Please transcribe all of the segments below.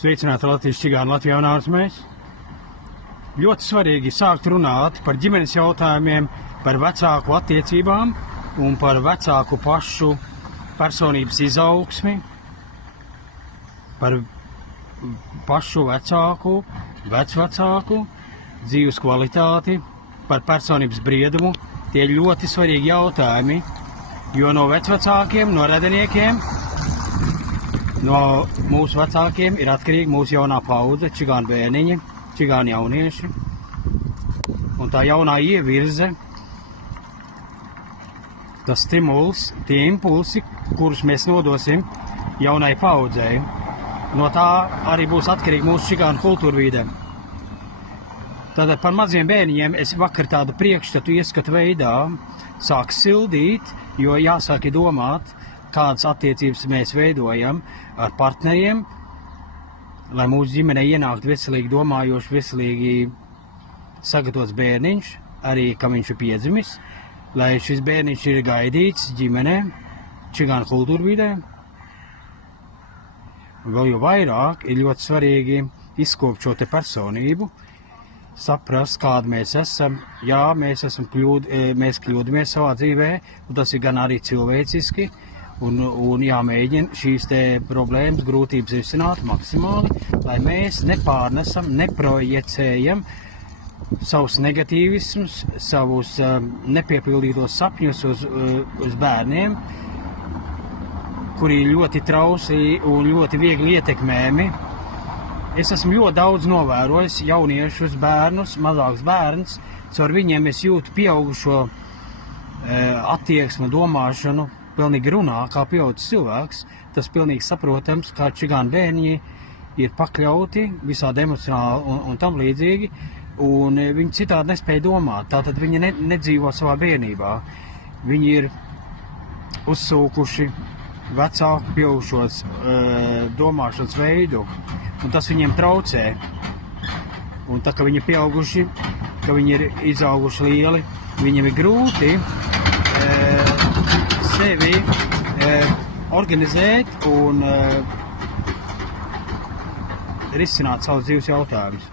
Sveicināti Latvijas čigānu Latvijā un ārzemēs. Ļoti svarīgi sākt runāt par ģimenes jautājumiem, par vecāku attiecībām un par vecāku pašu personības izaugsmi, par pašu vecāku, vecvecāku dzīves kvalitāti, par personības briedumu. Tie ir ļoti svarīgi jautājumi, jo no vecvecākiem, no radiniekiem, no mūsu vecākiem ir atkarīga mūsu jaunā paudze, čigānu bērniņi, čigānu jaunieši. Un tā jaunā ievirze, tas stimuls, tie impulsi, kurus mēs nodosim jaunai paudzei, no tā arī būs atkarīga mūsu čigānu kultūrvīde. Tātad par maziem bērniņiem es vakar tādu priekšstatu ieskatu veidā sāk sildīt, jo jāsāk domāt, kādas attiecības mēs veidojam ar partneriem, lai mūsu ģimenei ienāktu veselīgi domājoši, veselīgi sagatavots bērniņš, arī, ka viņš ir piedzimis, lai šis bērniņš ir gaidīts ģimenē, čigānu kultūrvidē. Vēl jau vairāk ir ļoti svarīgi izkopt šo te personību, saprast, kāda mēs esam. Jā, mēs kļūdamies savā dzīvē, un tas ir gan arī cilvēciski, un jāmēģina šīs te problēmas, grūtības risināt maksimāli, lai mēs nepārnesam, neprojecējam savus negatīvismus, savus nepiepildītos sapņus uz bērniem, kuri ļoti trausli un ļoti viegli ietekmēmi. Es esmu ļoti daudz novērojis jauniešus, bērnus, mazāks bērns, caur viņiem es jūtu pieaugušo attieksmu, domāšanu, pilnīgi runā, kā pieaudzis cilvēks. Tas pilnīgi saprotams, kā čigānu bērni ir pakļauti visādi emocionāli un tam līdzīgi, un viņi citādi nespēja domāt. Tātad viņi nedzīvo savā bērnībā. Viņi ir uzsūkuši vecāku pieaugušos domāšanas veidu, un tas viņiem traucē. Un tā, ka viņi ir pieauguši, ka viņi ir izauguši lieli, viņiem ir grūti sevi organizēt un risināt savus dzīves jautājumus.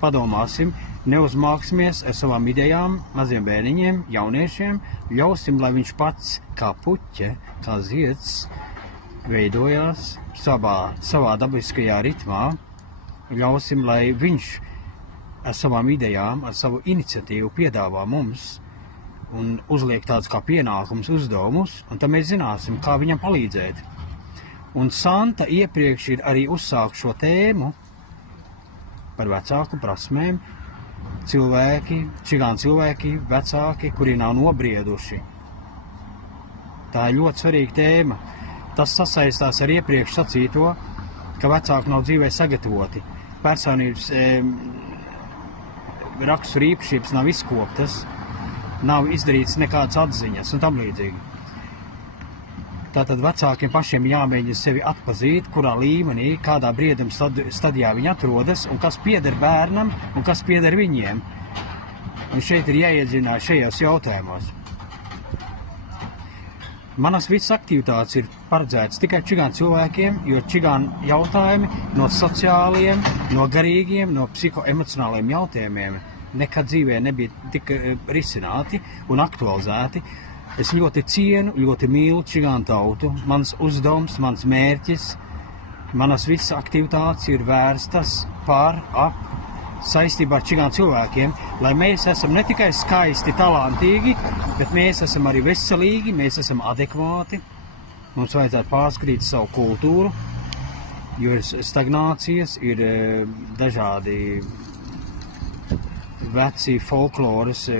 Padomāsim, neuzmāksimies ar savām idejām maziem bērniņiem, jauniešiem, ļausim, lai viņš pats kā puķe, kā zieds veidojās savā dabiskajā ritmā, ļausim, lai viņš ar savām idejām, ar savu iniciatīvu piedāvā mums un uzliek tāds kā pienākums, uzdevumus, un tad mēs zināsim, kā viņam palīdzēt. Un Santa iepriekš ir arī uzsākt šo tēmu par vecāku prasmēm, čigānu cilvēki, vecāki, kuri nav nobrieduši. Tā ir ļoti svarīga tēma. Tas sasaistās ar iepriekš sacīto, ka vecāki nav dzīvē sagatavoti. Personības rakstura īpašības nav izkoptas, nav izdarīts nekādas atziņas un tam līdzīgi. Tātad vecākiem pašiem jāmēģina sevi atpazīt, kurā līmenī, kādā brieduma stadijā viņi atrodas un kas pieder bērnam un kas pieder viņiem. Un šeit ir jāiedzinās šajos jautājumos. Manas visas aktivitātes ir paredzētas tikai čigānu cilvēkiem, jo čigānu jautājumi no sociāliem, no garīgiem, no psihoemocionāliem jautājumiem nekad dzīvē nebija tik risināti un aktualizēti. Es ļoti cienu, ļoti mīlu čigānu tautu. Mans uzdevums, mans mērķis, manas visas aktivitātes ir vērstas saistībā ar čigānu cilvēkiem, lai mēs esam ne tikai skaisti, talantīgi, bet mēs esam arī veselīgi, mēs esam adekvāti. Mums vajadzētu pārskatīt savu kultūru, jo ir stagnācijas, ir dažādi veci folkloras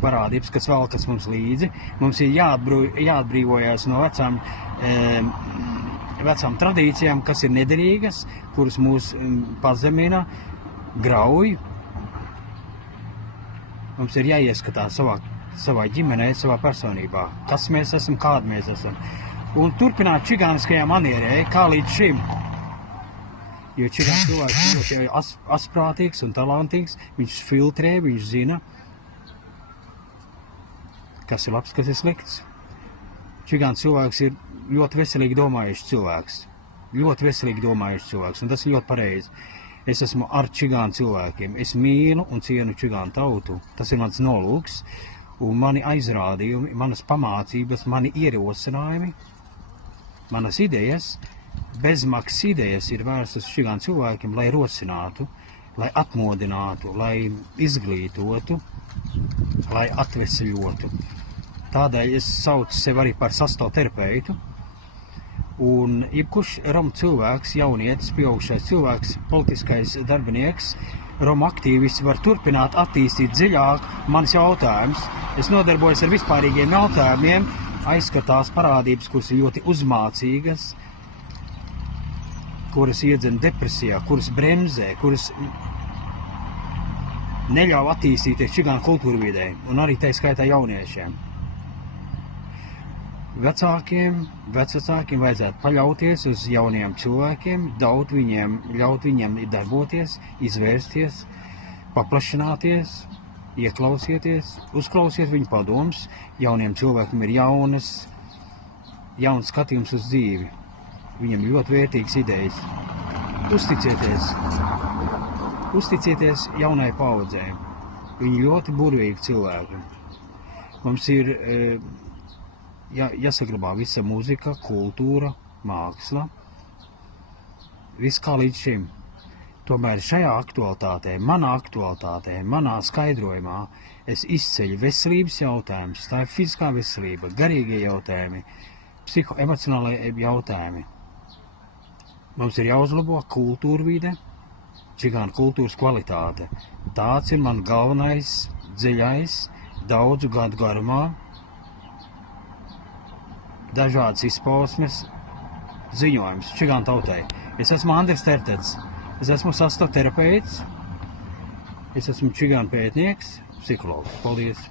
parādības, kas valkas mums līdzi. Mums ir jāatbrīvojas no vecām tradīcijām, kas ir nederīgas, kuras mūs pazemina, grauj. Mums ir jāieskatās savā ģimenē, savā personībā, kas mēs esam, kādi mēs esam. Un turpināt čigāniskajā manierē, kā līdz šim. Jo čigāns cilvēks ir asprātīgs un talantīgs, viņš filtrē, viņš zina, kas ir labs, kas ir slikts. Čigāns cilvēks ir ļoti veselīgi domājušs cilvēks. ļoti veselīgi domājušs cilvēks, un tas ir ļoti pareizi. Es esmu ar čigānu cilvēkiem, es mīlu un cienu čigānu tautu, tas ir mans nolūks, un mani aizrādījumi, manas pamācības, mani ierosinājumi, manas idejas, bezmaksas idejas ir vērstas čigānu cilvēkiem, lai rosinātu, lai atmodinātu, lai izglītotu, lai atveseļotu. Tādēļ es saucu sevi arī par sastoterapeitu, un jebkurš Romu cilvēks, jaunietis, pieaugušais cilvēks, politiskais darbinieks, Romu aktīvisti var turpināt attīstīt dziļāk manis jautājums. Es nodarbojos ar vispārīgiem jautājumiem, aizskatās parādības, kuras ir ļoti uzmācīgas, kuras iedzena depresijā, kuras bremzē, kuras neļauj attīstīties čigānu kultūru vidē, un arī tā skaitā jauniešiem. Vecvecākiem vajadzētu paļauties uz jauniem cilvēkiem, ļaut viņiem darboties, izvērsties, paplašināties, ieklausieties, uzklausiet viņu padomus. Jauniem cilvēkiem ir jauns skatījums uz dzīvi. Viņam ir ļoti vērtīgas idejas. Uzticieties jaunai paudzē. Viņi ļoti burvīgi cilvēki. Mums ir jāsaglabā visa mūzika, kultūra, māksla, viss kā līdz šim. Tomēr šajā aktualitātē, manā skaidrojumā, es izceļu veselības jautājumus, tā ir fiziskā veselība, garīgie jautājumi, psihoemocionālie jautājumi. Mums ir jāuzlabo kultūra vide, čigānu kultūras kvalitāte. Tāds ir man galvenais, dziļais, daudzu gadu garumā, dažādas izpausmes ziņojums čigānu tautai. Es esmu Andris Tertets, es esmu sastoterapeits, es esmu čigānu pētnieks, psihologs. Paldies!